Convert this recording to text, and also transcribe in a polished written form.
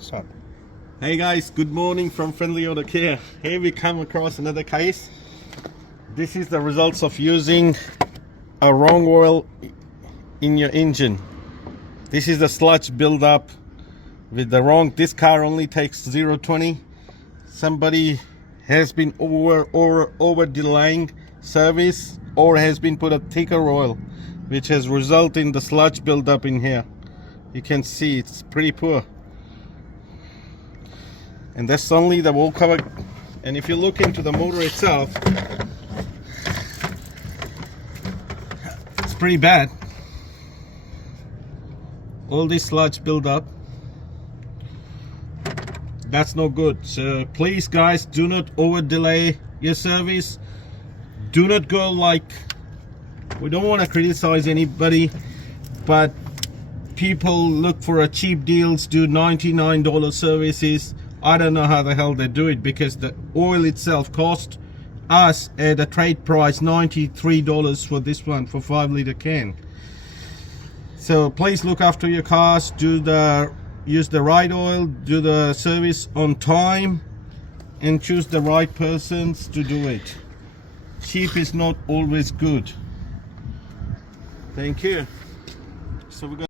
So, Hey guys, good morning from Friendly Auto Care. Here we come across another case. This is the results of using a wrong oil in your engine. This is the sludge buildup with the wrong. This car only takes 0-20. Somebody has been over delaying service or has been put a thicker oil, which has resulted in the sludge buildup in here. You can see it's pretty poor. And that's only the wall cover. And if you look into the motor itself, it's pretty bad. All this sludge build up. That's no good. So please guys, do not over delay your service. Do not go like, we don't want to criticize anybody, but people look for a cheap deals, do $99 services. I don't know how the hell they do it, because the oil itself cost us at a trade price $93 for this one, for 5-liter can. So please look after your cars, use the right oil, do the service on time, and choose the right persons to do it. Cheap is not always good. Thank you. So we got